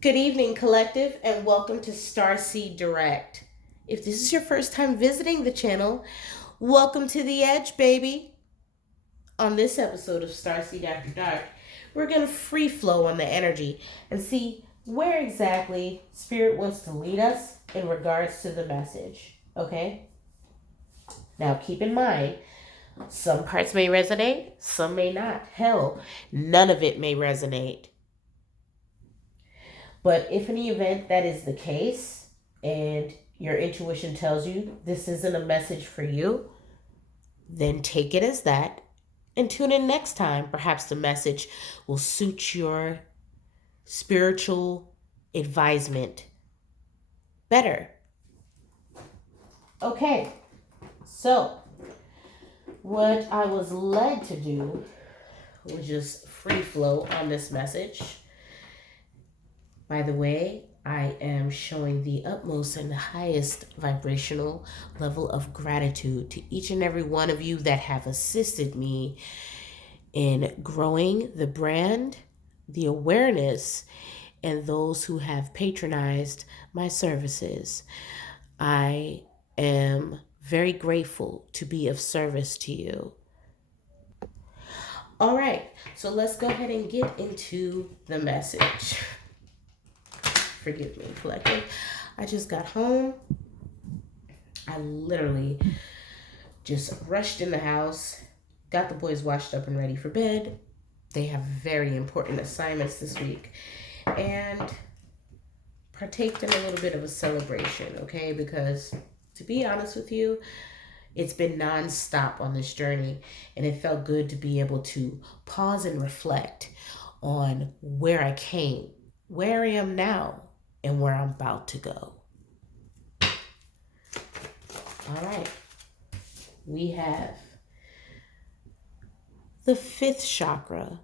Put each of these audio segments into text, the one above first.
Good evening, collective, and welcome to Starseed Direct. If this is your first time visiting the channel, welcome to the edge, baby. On this episode of Starseed After Dark, we're going to free flow on the energy and see where exactly Spirit wants to lead us in regards to the message. Okay? Now, keep in mind, some parts may resonate, some may not. Hell, none of it may resonate. But if in the event that is the case and your intuition tells you this isn't a message for you, then take it as that and tune in next time. Perhaps the message will suit your spiritual advisement better. Okay, so what I was led to do was just free flow on this message. By the way, I am showing the utmost and highest vibrational level of gratitude to each and every one of you that have assisted me in growing the brand, the awareness, and those who have patronized my services. I am very grateful to be of service to you. All right, so let's go ahead and get into the message. Forgive me, collective. I just got home. I literally just rushed in the house, got the boys washed up and ready for bed. They have very important assignments this week, and partaked in a little bit of a celebration, okay? Because to be honest with you, it's been nonstop on this journey, and it felt good to be able to pause and reflect on where I came, where I am now, and where I'm about to go. All right. We have the fifth chakra,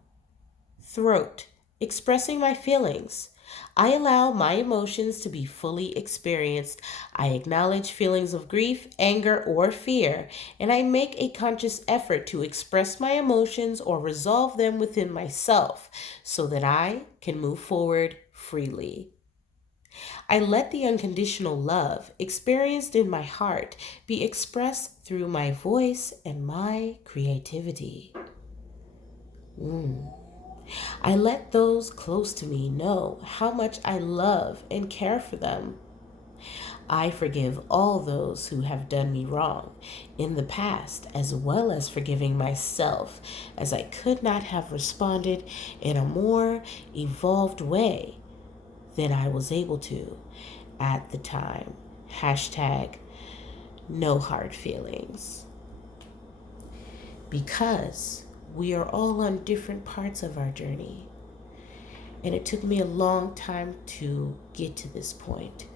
throat, expressing my feelings. I allow my emotions to be fully experienced. I acknowledge feelings of grief, anger, or fear, and I make a conscious effort to express my emotions or resolve them within myself so that I can move forward freely. I let the unconditional love experienced in my heart be expressed through my voice and my creativity. I let those close to me know how much I love and care for them. I forgive all those who have done me wrong in the past, as well as forgiving myself, as I could not have responded in a more evolved way than I was able to at the time. Hashtag no hard feelings. Because we are all on different parts of our journey. And it took me a long time to get to this point,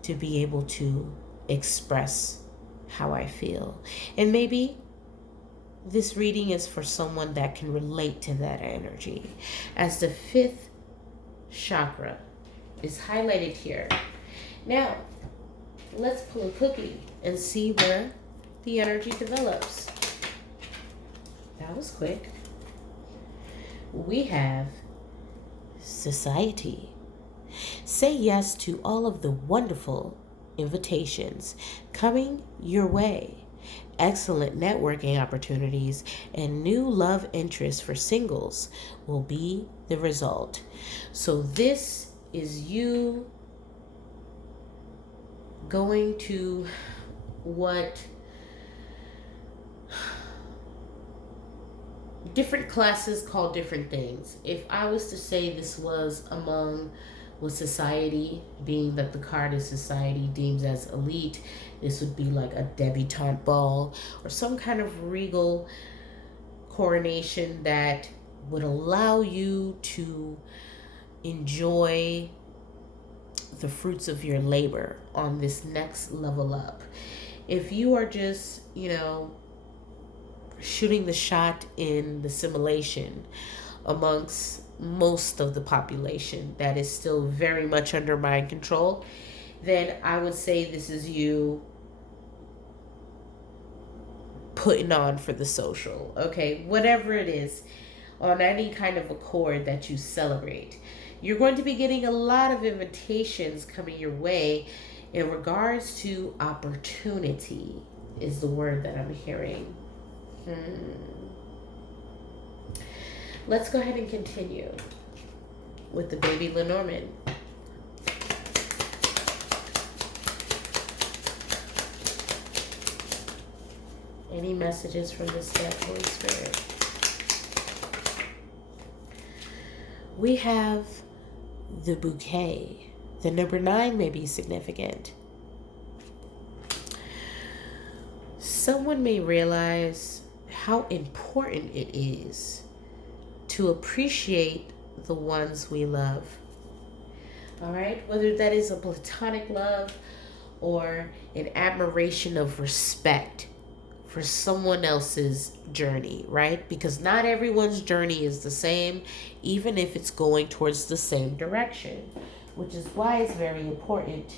to be able to express how I feel. And maybe this reading is for someone that can relate to that energy, as the fifth chakra is highlighted here. Now, let's pull a cookie and see where the energy develops. That was quick. We have society. Say yes to all of the wonderful invitations coming your way. Excellent networking opportunities and new love interests for singles will be the result. So this is you going to what different classes call different things. If I was to say this was among what society, being that the card is society deems as elite, this would be like a debutante ball or some kind of regal coronation that would allow you to enjoy the fruits of your labor on this next level up. If you are just, shooting the shot in the simulation amongst most of the population that is still very much under mind control, then I would say this is you putting on for the social, okay? Whatever it is, on any kind of accord that you celebrate. You're going to be getting a lot of invitations coming your way in regards to opportunity, is the word that I'm hearing. Let's go ahead and continue with the baby Lenormand. Any messages from this deck, Holy Spirit? We have the bouquet. The number 9 may be significant. Someone may realize how important it is to appreciate the ones we love. All right? Whether that is a platonic love or an admiration of respect for someone else's journey, right? Because not everyone's journey is the same, even if it's going towards the same direction, which is why it's very important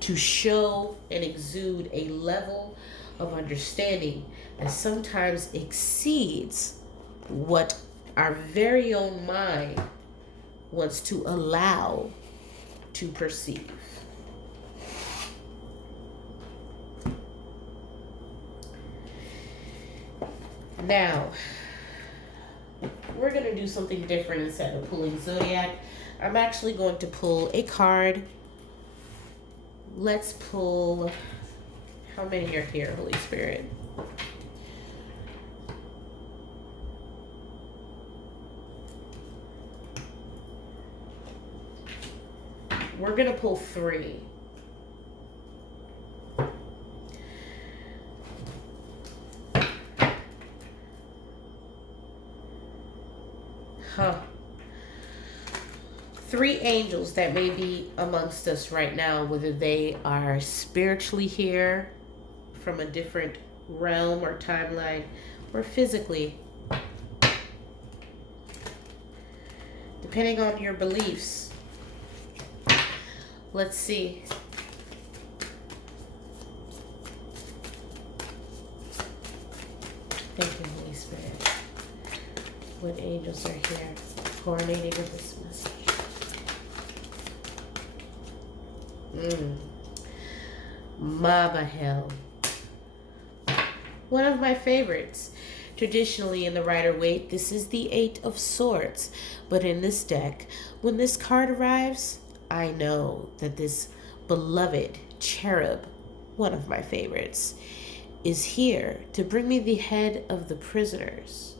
to show and exude a level of understanding that sometimes exceeds what our very own mind wants to allow to perceive. Now, we're going to do something different instead of pulling Zodiac. I'm actually going to pull a card. Let's pull, how many are here, Holy Spirit? We're going to pull 3. Huh. 3 angels that may be amongst us right now, whether they are spiritually here from a different realm or timeline, or physically, depending on your beliefs. Let's see. Thank you, Holy Spirit. What angels are here coordinating with this message? Mabahel. One of my favorites. Traditionally in the Rider-Waite, this is the 8 of Swords. But in this deck, when this card arrives, I know that this beloved cherub, one of my favorites, is here to bring me the head of the prisoners.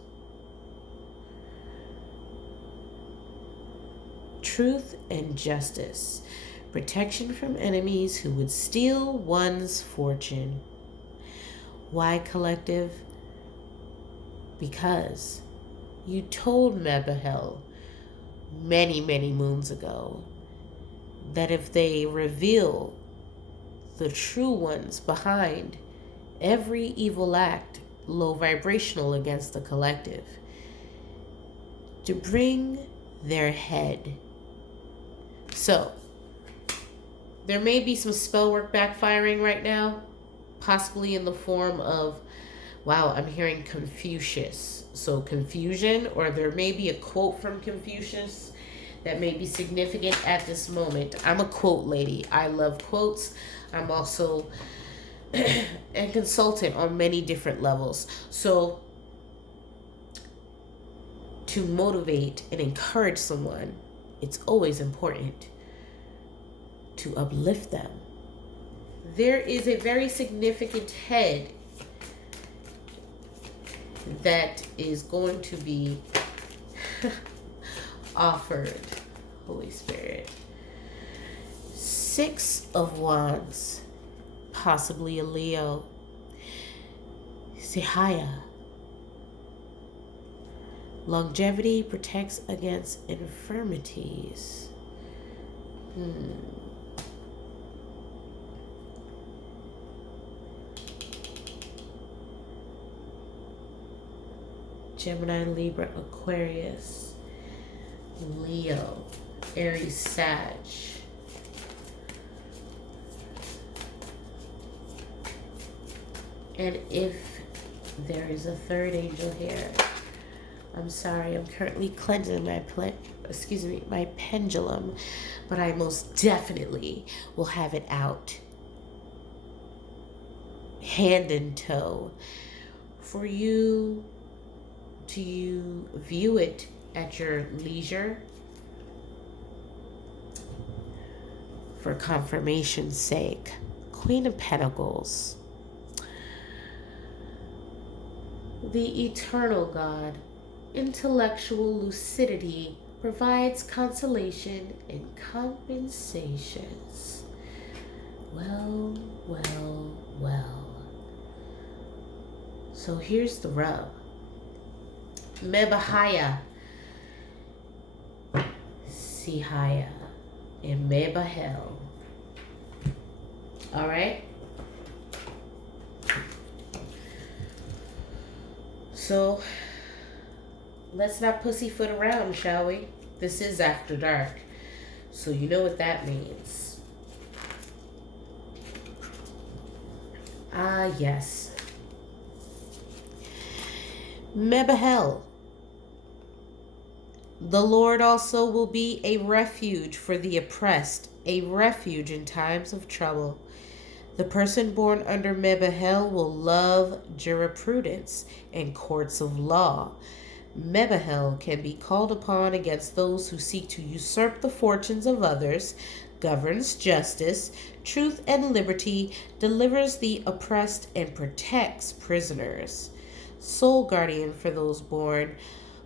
Truth and justice. Protection from enemies who would steal one's fortune. Why, collective? Because you told Mabahel many, many moons ago that if they reveal the true ones behind every evil act low vibrational against the collective, to bring their head. So, there may be some spell work backfiring right now, possibly in the form of, wow, I'm hearing Confucius. So confusion, or there may be a quote from Confucius that may be significant at this moment. I'm a quote lady. I love quotes. I'm also a consultant on many different levels. So to motivate and encourage someone, it's always important to uplift them. There is a very significant head that is going to be offered, Holy Spirit. 6 of Wands, possibly a Leo. Sihaya. Longevity protects against infirmities. Gemini, Libra, Aquarius, Leo, Aries, Sag. And if there is a third angel here, I'm sorry, I'm currently cleansing my pendulum, but I most definitely will have it out hand in toe for you to view it at your leisure for confirmation's sake. Queen of Pentacles, the eternal God, intellectual lucidity provides consolation and compensations. Well, well, well. So here's the rub. Mebahaya, Sihaya, and Mebahel. All right? So let's not pussyfoot around, shall we? This is after dark, so you know what that means. Ah, yes. Mebahel. The Lord also will be a refuge for the oppressed, a refuge in times of trouble. The person born under Mebahel will love jurisprudence and courts of law. Mebahel can be called upon against those who seek to usurp the fortunes of others, governs justice, truth and liberty, delivers the oppressed, and protects prisoners. Soul guardian for those born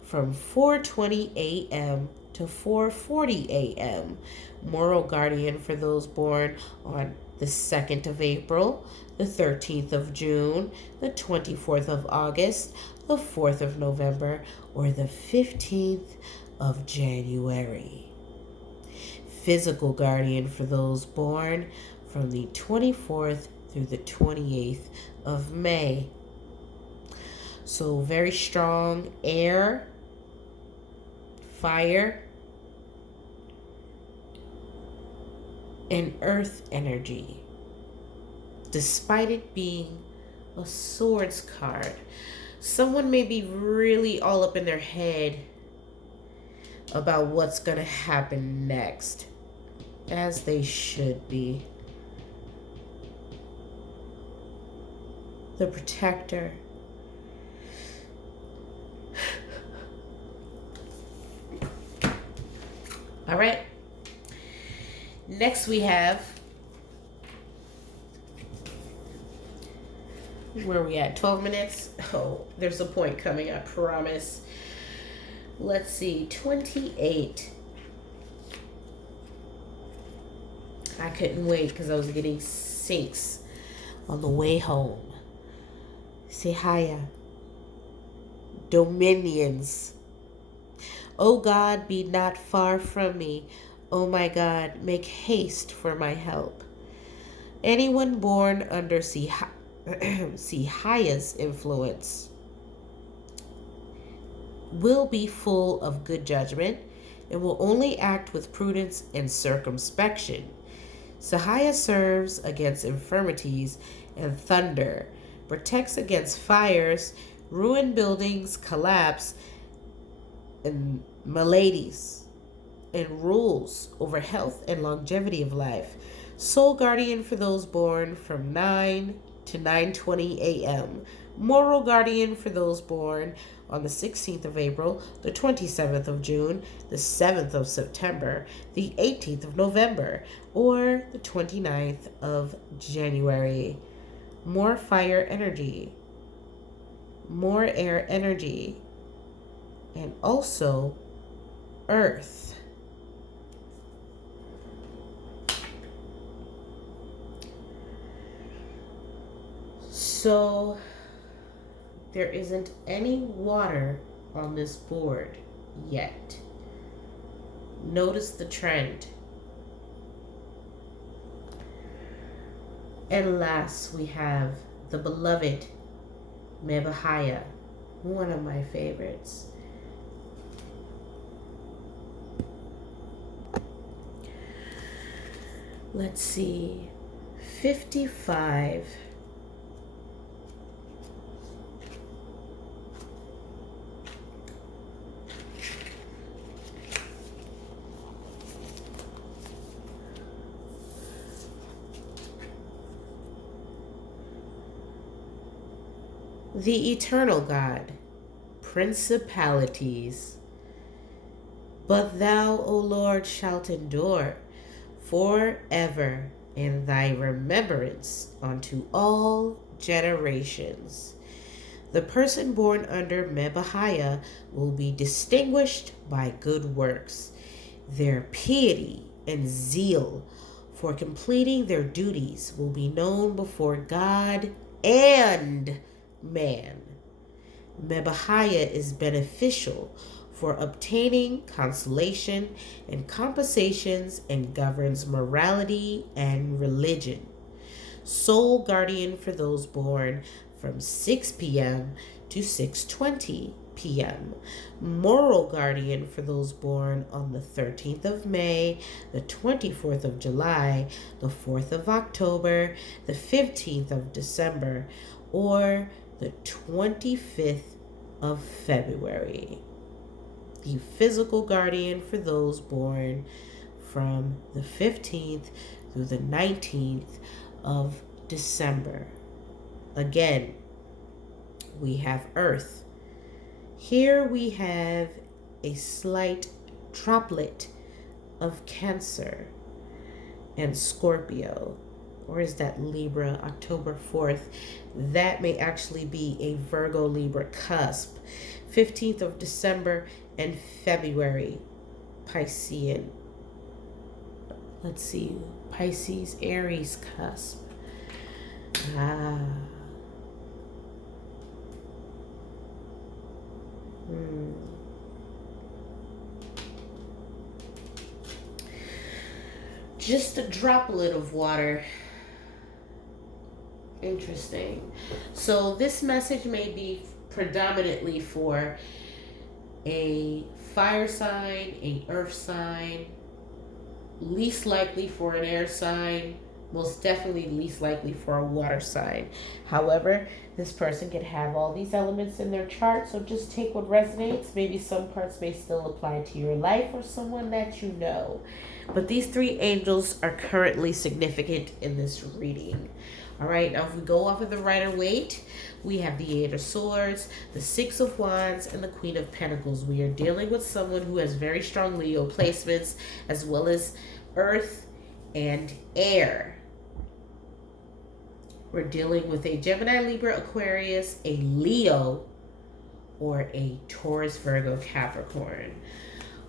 from 4:20 a.m. to 4:40 a.m. Moral guardian for those born on the 2nd of April, the 13th of June, the 24th of August, the 4th of November, or the 15th of January. Physical guardian for those born from the 24th through the 28th of May. So very strong air, fire, and earth energy, despite it being a swords card. Someone may be really all up in their head about what's going to happen next, as they should be. The protector. All right. Next we have, where are we at? 12 minutes? Oh, there's a point coming, I promise. Let's see, 28. I couldn't wait because I was getting syncs on the way home. Sehaya. Dominions. O God, be not far from me. O my God, make haste for my help. Anyone born under Sehaya's influence will be full of good judgment and will only act with prudence and circumspection. Sehaya serves against infirmities and thunder, protects against fires, ruined buildings, collapse, and maladies, and rules over health and longevity of life. Soul guardian for those born from 9 to 9:20 a.m. Moral guardian for those born on the 16th of April, the 27th of June, the 7th of September, the 18th of November, or the 29th of January. More fire energy, more air energy, and also earth. So there isn't any water on this board yet. Notice the trend. And last we have the beloved Mebahaya, one of my favorites. Let's see, 55. the eternal God, principalities. But thou, O Lord, shalt endure forever, and thy remembrance unto all generations. The person born under Mebahiah will be distinguished by good works. Their piety and zeal for completing their duties will be known before God and man. Mebahiah is beneficial for obtaining consolation and compensations and governs morality and religion. Sole guardian for those born from 6 p.m. to 6:20 p.m. Moral guardian for those born on the 13th of May, the 24th of July, the 4th of October, the 15th of December, or the 25th of February. The physical guardian for those born from the 15th through the 19th of December. Again, we have Earth. Here we have a slight droplet of Cancer and Scorpio. Or is that Libra, October 4th? That may actually be a Virgo Libra cusp. 15th of December and February, Piscean. Let's see, Pisces, Aries cusp. Just a droplet of water. Interesting. So this message may be predominantly for a fire sign, a earth sign, least likely for an air sign, most definitely least likely for a water sign. However, this person could have all these elements in their chart, so just take what resonates. Maybe some parts may still apply to your life or someone that you know. But these three angels are currently significant in this reading. All right, now if we go off of the Rider-Waite, we have the Eight of Swords, the Six of Wands, and the Queen of Pentacles. We are dealing with someone who has very strong Leo placements, as well as Earth and Air. We're dealing with a Gemini, Libra, Aquarius, a Leo, or a Taurus, Virgo, Capricorn.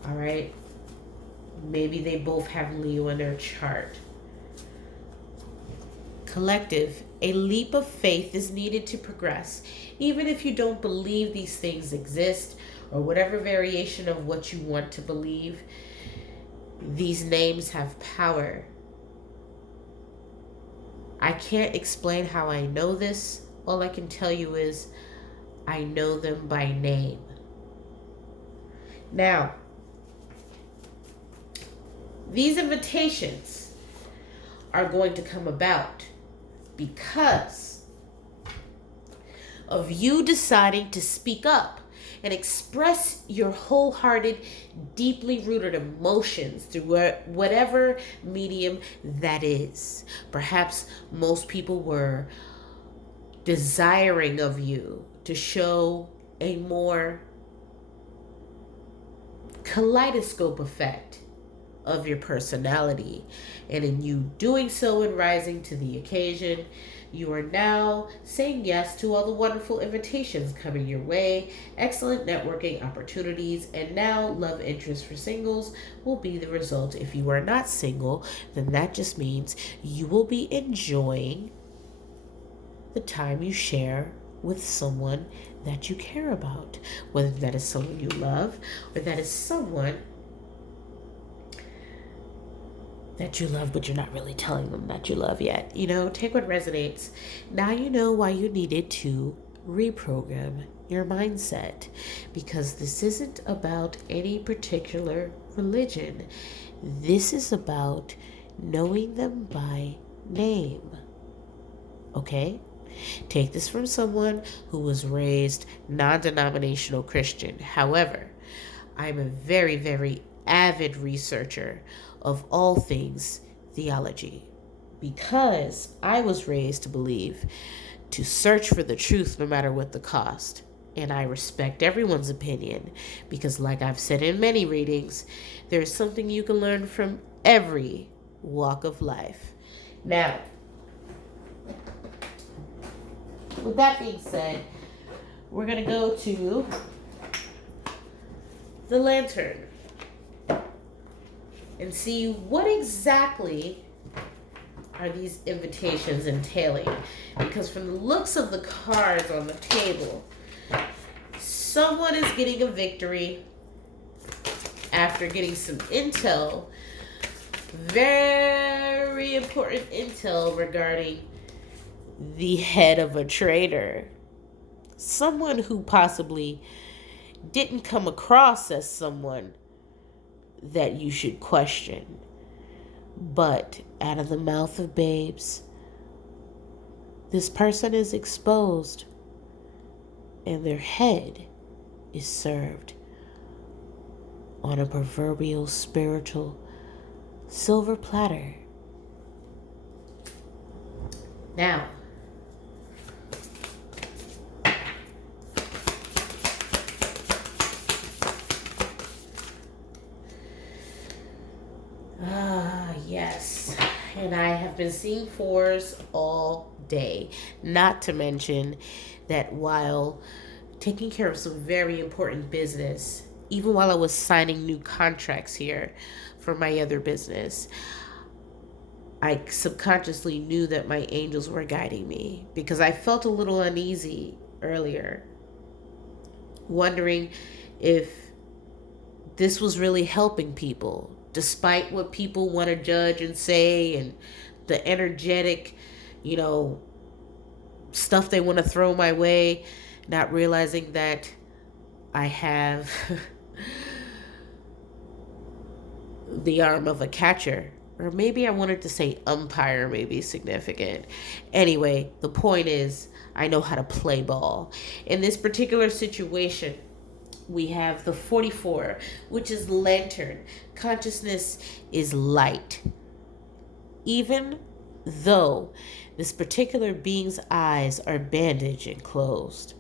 All right, maybe they both have Leo in their chart. Collective, a leap of faith is needed to progress. Even if you don't believe these things exist, or whatever variation of what you want to believe, these names have power. I can't explain how I know this. All I can tell you is I know them by name. Now, these invitations are going to come about because of you deciding to speak up and express your wholehearted, deeply rooted emotions through whatever medium that is. Perhaps most people were desiring of you to show a more kaleidoscope effect of your personality. And in you doing so and rising to the occasion, you are now saying yes to all the wonderful invitations coming your way, excellent networking opportunities, and now love interest for singles will be the result. If you are not single, then that just means you will be enjoying the time you share with someone that you care about, whether that is someone you love or that is someone that you love, but you're not really telling them that you love yet. You know, take what resonates. Now you know why you needed to reprogram your mindset, because this isn't about any particular religion. This is about knowing them by name. Okay? Take this from someone who was raised non-denominational Christian. However, I'm a very, very avid researcher of all things theology, because I was raised to believe to search for the truth no matter what the cost. And I respect everyone's opinion because, like I've said in many readings, there's something you can learn from every walk of life. Now, with that being said, we're going to go to the lantern and see what exactly are these invitations entailing. Because from the looks of the cards on the table, someone is getting a victory after getting some intel, very important intel regarding the head of a traitor. Someone who possibly didn't come across as someone that you should question. But out of the mouth of babes, this person is exposed and their head is served on a proverbial spiritual silver platter. Now, yes, and I have been seeing fours all day. Not to mention that while taking care of some very important business, even while I was signing new contracts here for my other business, I subconsciously knew that my angels were guiding me because I felt a little uneasy earlier, wondering if this was really helping people, despite what people want to judge and say and the energetic, stuff they want to throw my way, not realizing that I have the arm of a catcher. Or maybe I wanted to say umpire may be significant. Anyway, the point is, I know how to play ball. In this particular situation, we have the 44, which is lantern. Consciousness is light. Even though this particular being's eyes are bandaged and closed,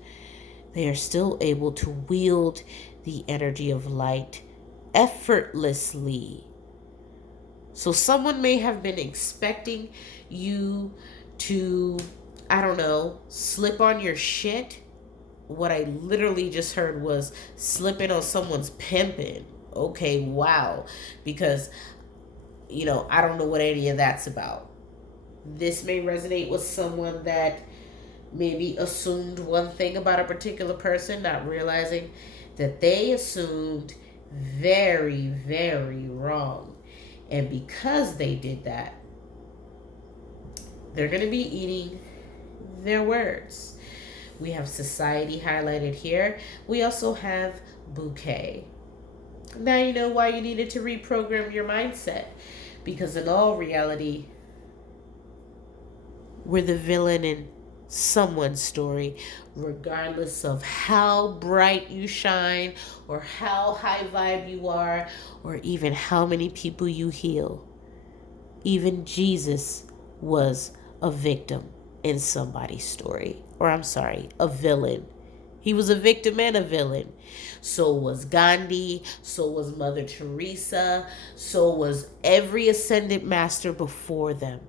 they are still able to wield the energy of light effortlessly. So someone may have been expecting you to, slip on your shit. What I literally just heard was slipping on someone's pimping. Okay, wow. Because, I don't know what any of that's about. This may resonate with someone that maybe assumed one thing about a particular person, not realizing that they assumed very, very wrong. And because they did that, they're going to be eating their words. We have society highlighted here. We also have bouquet. Now you know why you needed to reprogram your mindset. Because in all reality, we're the villain in someone's story, regardless of how bright you shine or how high vibe you are or even how many people you heal. Even Jesus was a victim in somebody's story. Or a villain. He was a victim and a villain. So was Gandhi, so was Mother Teresa, so was every ascended master before them.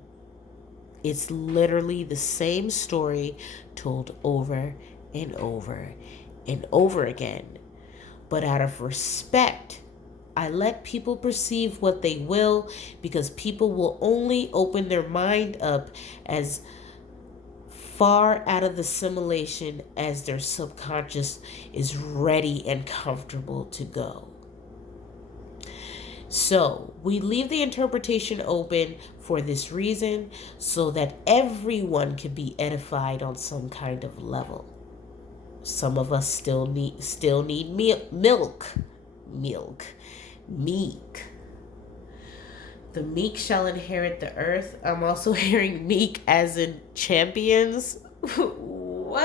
It's literally the same story told over and over and over again. But out of respect, I let people perceive what they will, because people will only open their mind up as far out of the simulation as their subconscious is ready and comfortable to go. So we leave the interpretation open for this reason, so that everyone can be edified on some kind of level. Some of us still need milk. Meek. The meek shall inherit the earth. I'm also hearing meek as in champions. What?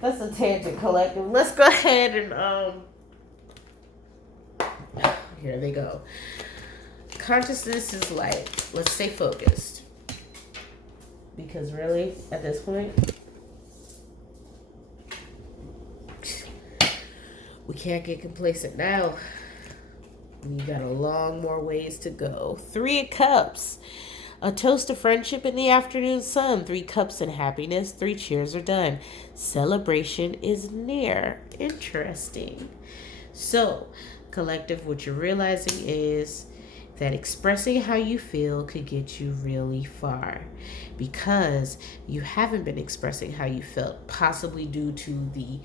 That's a tangent collective. Let's go ahead and here they go. Consciousness is light. Let's stay focused. Because really, at this point, we can't get complacent now. We got a long more ways to go. 3 of Cups. A toast to friendship in the afternoon sun. 3 cups and happiness. 3 cheers are done. Celebration is near. Interesting. So, collective, what you're realizing is that expressing how you feel could get you really far because you haven't been expressing how you felt, possibly due to the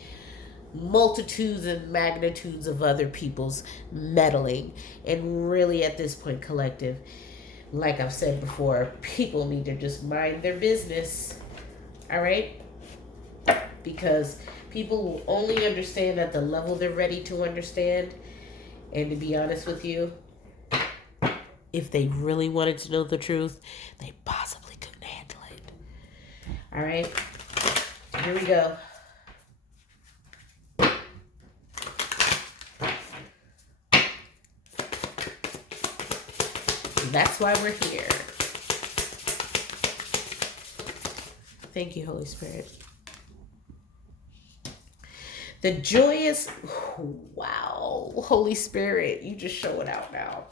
multitudes and magnitudes of other people's meddling. And really, at this point, collective, like I've said before, people need to just mind their business. All right? Because people will only understand at the level they're ready to understand. And to be honest with you, if they really wanted to know the truth, they possibly couldn't handle it. All right? Here we go. That's why we're here. Thank you, Holy Spirit. The joyous, wow, Holy Spirit, you just show it out now.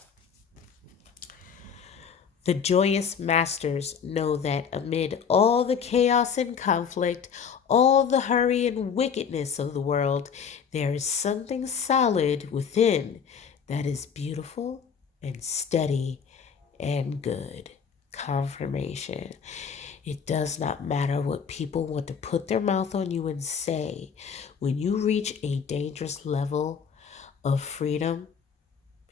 The joyous masters know that amid all the chaos and conflict, all the hurry and wickedness of the world, there is something solid within that is beautiful and steady and good. Confirmation. It does not matter what people want to put their mouth on you and say. When you reach a dangerous level of freedom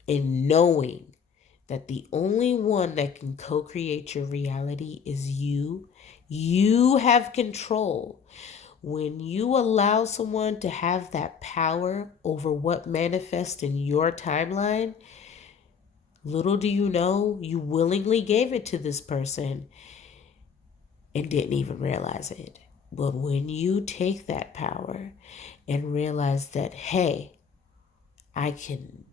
in knowing that the only one that can co-create your reality is you have control. When you allow someone to have that power over what manifests in your timeline, little do you know, you willingly gave it to this person and didn't even realize it. But when you take that power and realize that, hey, I can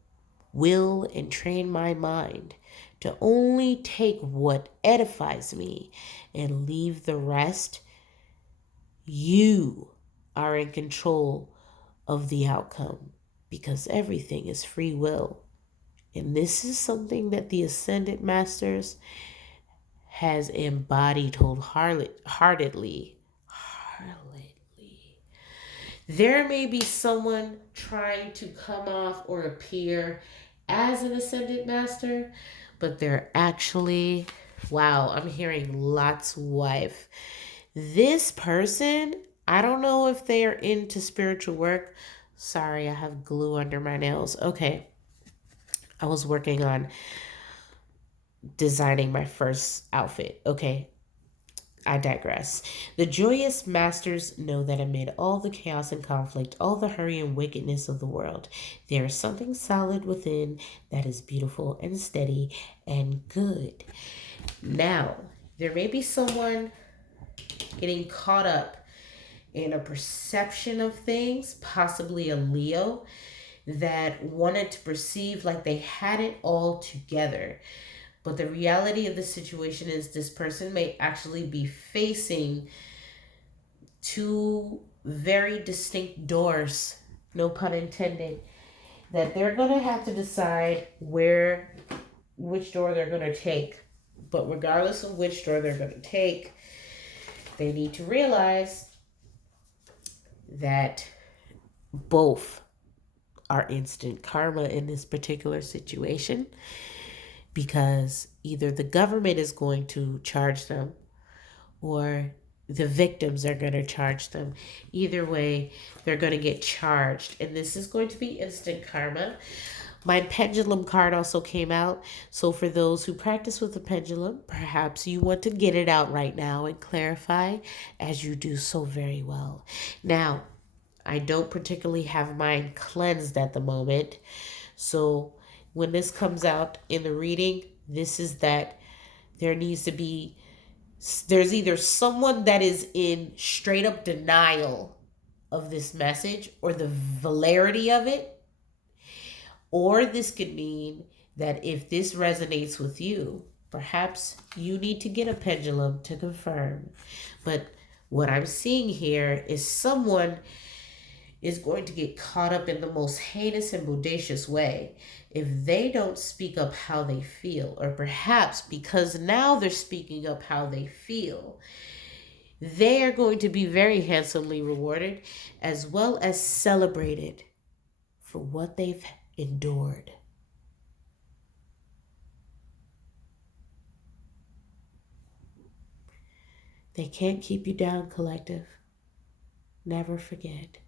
will and train my mind to only take what edifies me and leave the rest, you are in control of the outcome because everything is free will. And this is something that the Ascended Masters has embodied wholeheartedly. There may be someone trying to come off or appear as an Ascended Master, but they're actually, wow, I'm hearing Lot's wife. This person, I don't know if they are into spiritual work. Sorry, I have glue under my nails. Okay. I was working on designing my first outfit. Okay, I digress. The joyous masters know that amid all the chaos and conflict, all the hurry and wickedness of the world, there is something solid within that is beautiful and steady and good. Now, there may be someone getting caught up in a perception of things, possibly a Leo, that wanted to perceive like they had it all together. But the reality of the situation is this person may actually be facing 2 very distinct doors, no pun intended, that they're going to have to decide which door they're going to take. But regardless of which door they're going to take, they need to realize that both are instant karma in this particular situation, because either the government is going to charge them or the victims are going to charge them. Either way, they're going to get charged. And this is going to be instant karma. My pendulum card also came out. So for those who practice with the pendulum, perhaps you want to get it out right now and clarify, as you do so very well. Now, I don't particularly have mine cleansed at the moment. So when this comes out in the reading, this is that there's either someone that is in straight up denial of this message or the validity of it, or this could mean that if this resonates with you, Perhaps you need to get a pendulum to confirm. But what I'm seeing here is someone is going to get caught up in the most heinous and bodacious way if they don't speak up how they feel, or perhaps because now they're speaking up how they feel, they are going to be very handsomely rewarded as well as celebrated for what they've endured. They can't keep you down, collective. Never forget.